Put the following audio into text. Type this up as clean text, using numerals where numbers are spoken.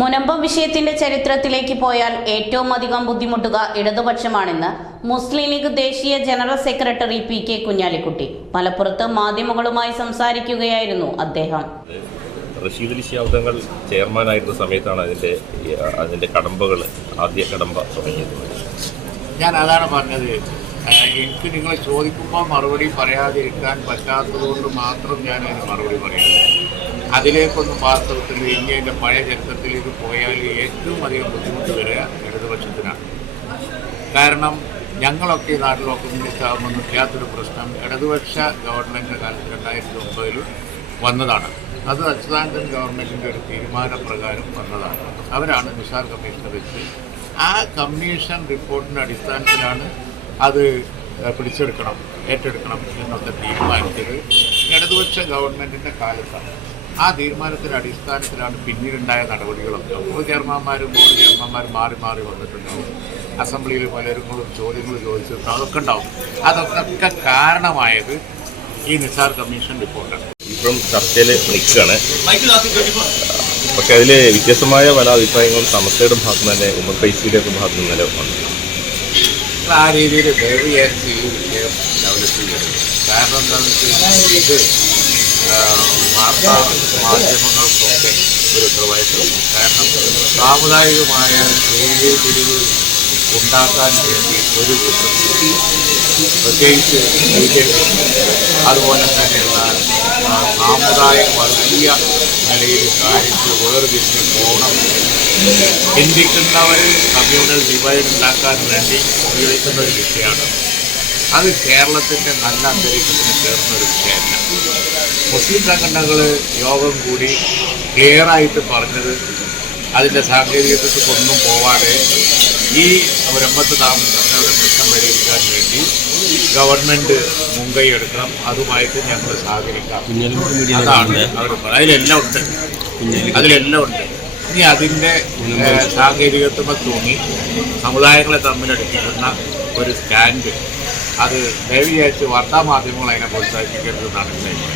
മുനമ്പം വിഷയത്തിന്റെ ചരിത്രത്തിലേക്ക് പോയാൽ ഏറ്റവും അധികം ബുദ്ധിമുട്ടുക ഇടതുപക്ഷമാണെന്ന് മുസ്ലിം ലീഗ് ദേശീയ ജനറൽ സെക്രട്ടറി പി.കെ. കുഞ്ഞാലിക്കുട്ടി മലപ്പുറത്ത് മാധ്യമങ്ങളുമായി സംസാരിക്കുകയായിരുന്നു അദ്ദേഹം. റഷീദ് അലി ശിഹാബ് ചെയർമാനായിരുന്ന സമയത്താണ് അതിന്റെ കടമ്പകൾ ആദ്യ കടമ്പ തുടങ്ങിയത്. ഞാൻ അതാണ് പറഞ്ഞത്. എനിക്ക് നിങ്ങൾ ചോദിക്കുമ്പോൾ മറുപടി പറയാതിരിക്കാൻ പറ്റാത്തതുകൊണ്ട് മാത്രം ഞാൻ അതിന് മറുപടി പറയാതെ അതിലേക്കൊന്നും വാസ്തവത്തിൽ ഇന്ത്യയുടെ പഴയ ചരിത്രത്തിലേക്ക് പോയാൽ ഏറ്റവും അധികം ബുദ്ധിമുട്ട് വരിക ഇടതുപക്ഷത്തിനാണ്. കാരണം ഞങ്ങളൊക്കെ ഈ നാട്ടിലൊക്കെ ആകുമ്പോൾ നിൽക്കാത്തൊരു പ്രശ്നം ഇടതുപക്ഷ ഗവൺമെൻറ്റിൻ്റെ കാലത്ത് 2009 വന്നതാണ്. അത് അച്യുതാനന്ദൻ ഗവൺമെൻറ്റിൻ്റെ ഒരു തീരുമാനപ്രകാരം വന്നതാണ്. അവരാണ് നിസാർ കമ്മീഷനെ വെച്ച് ആ കമ്മീഷൻ റിപ്പോർട്ടിൻ്റെ അടിസ്ഥാനത്തിലാണ് അത് പിടിച്ചെടുക്കണം, ഏറ്റെടുക്കണം എന്നൊക്കെ തീരുമാനിച്ചത് ഇടതുപക്ഷ ഗവൺമെൻറ്റിൻ്റെ കാലത്താണ്. ആ തീരുമാനത്തിൻ്റെ അടിസ്ഥാനത്തിലാണ് പിന്നീടുണ്ടായ നടപടികളൊക്കെ. ബോർഡ് ചെയർമാന്മാരും മാറി മാറി വന്നിട്ടുണ്ടാവും. അസംബ്ലിയിൽ പലരും ചോദ്യങ്ങൾ ചോദിച്ചിട്ടുണ്ടാവും. അതൊക്കെ ഉണ്ടാവും. അതൊക്കെ കാരണമായത് ഈ നിസാർ കമ്മീഷൻ റിപ്പോർട്ടാണ്. ഇപ്പം ചർച്ചയിൽ നിൽക്കുകയാണ്. പക്ഷെ അതിൽ വ്യത്യസ്തമായ പല അഭിപ്രായങ്ങളും സമസ്തയുടെ ഭാഗത്ത് തന്നെ ഉമ്മർ ഫൈസിയുടെ ഭാഗത്ത് നിന്ന് നിലവിലുണ്ട്. ആ രീതിയിൽ ദയവിചാരിച്ച് ഈ വിഷയം ഡെവലപ്പ് ചെയ്യരുത്. കാരണം എന്താണെന്ന് വെച്ചാൽ ഇത് വാർത്താ മാധ്യമങ്ങൾക്കൊക്കെ ഒരു ഉത്തരവാദിത്വം. കാരണം സാമുദായികമായ തിരിവ് ഉണ്ടാക്കാൻ വേണ്ടി ഒരു കൂട്ടം പ്രത്യേകിച്ച് അതുപോലെ തന്നെയുള്ള സാമുദായിക വർഗീയ നിലയിൽ കാര്യത്തിൽ വേർതിരിഞ്ഞ് പോകണം ചിന്തിക്കുന്നവർ കമ്മ്യൂണൽ ഡിവൈഡ് ഉണ്ടാക്കാൻ വേണ്ടി ഉപയോഗിക്കുന്ന ഒരു വിഷയമാണ്. അത് കേരളത്തിൻ്റെ നല്ല അന്തരീക്ഷത്തിന് ചേർന്നൊരു വിഷയമല്ല. മുസ്ലിം സംഘടനകൾ യോഗം കൂടി ക്ലിയറായിട്ട് പറഞ്ഞത് അതിൻ്റെ സാങ്കേതികത്വത്തിക്കൊന്നും പോവാതെ ഈ രംഗത്ത് താമസിക്കുന്നവരുടെ പ്രശ്നം പരിഹരിക്കാൻ വേണ്ടി ഗവൺമെൻറ് മുൻകൈ എടുക്കണം, അതുമായിട്ട് ഞങ്ങൾ സഹകരിക്കാം. അതാണ് അവർ അതിലെല്ലാം ഉണ്ട്. ഇനി അതിൻ്റെ സാങ്കേതികത്വം തൂങ്ങി സമുദായങ്ങളെ തമ്മിലടുപ്പിക്കുന്ന ഒരു സ്റ്റാൻഡ് അത് ദയവിചാരിച്ച് വാർത്താമാധ്യമങ്ങൾ അതിനെ പ്രോത്സാഹിപ്പിക്കരുതെന്നാണ് എൻ്റെ